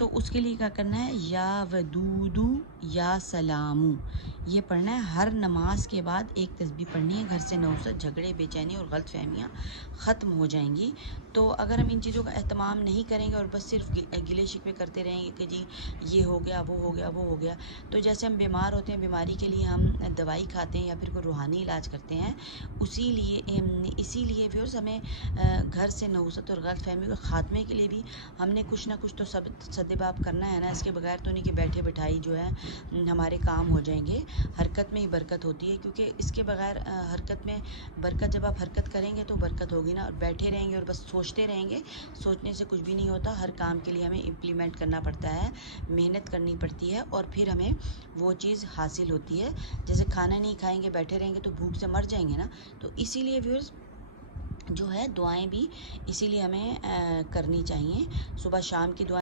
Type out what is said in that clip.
तो उसके लिए क्या करना है, या वदूदू या सलामू, ये पढ़ना है। हर नमाज के बाद एक तस्बीह पढ़नी है। घर से नौसत, झगड़े, बेचैनी और गलतफहमियाँ ख़त्म हो जाएंगी। तो अगर हम इन चीज़ों का एहतमाम नहीं करेंगे और बस सिर्फ गिले शिकवे करते रहेंगे कि जी ये हो गया, वो हो गया, वो हो गया, तो जैसे हम बीमार होते हैं, बीमारी के लिए हम दवाई खाते हैं या फिर कोई रूहानी इलाज करते हैं, इसीलिए व्यूअर्स हमें घर से नौसत और गलतफहमी के ख़ात्मे के लिए भी हमने कुछ ना कुछ तो सद्देबाब करना है ना। इसके बगैर तो नहीं कि बैठे बिठाई जो है हमारे काम हो जाएंगे। हरकत में ही बरकत होती है, क्योंकि इसके बगैर हरकत में बरकत, जब आप हरकत करेंगे तो बरकत होगी ना। और बैठे रहेंगे और बस सोचते रहेंगे, सोचने से कुछ भी नहीं होता। हर काम के लिए हमें इम्प्लीमेंट करना पड़ता है, मेहनत करनी पड़ती है, और फिर हमें वो चीज़ हासिल होती है। जैसे खाना नहीं खाएंगे, बैठे रहेंगे तो भूख से मर जाएंगे ना। तो इसीलिए व्यूअर्स जो है दुआएं भी इसीलिए हमें करनी चाहिए। सुबह शाम की दुआ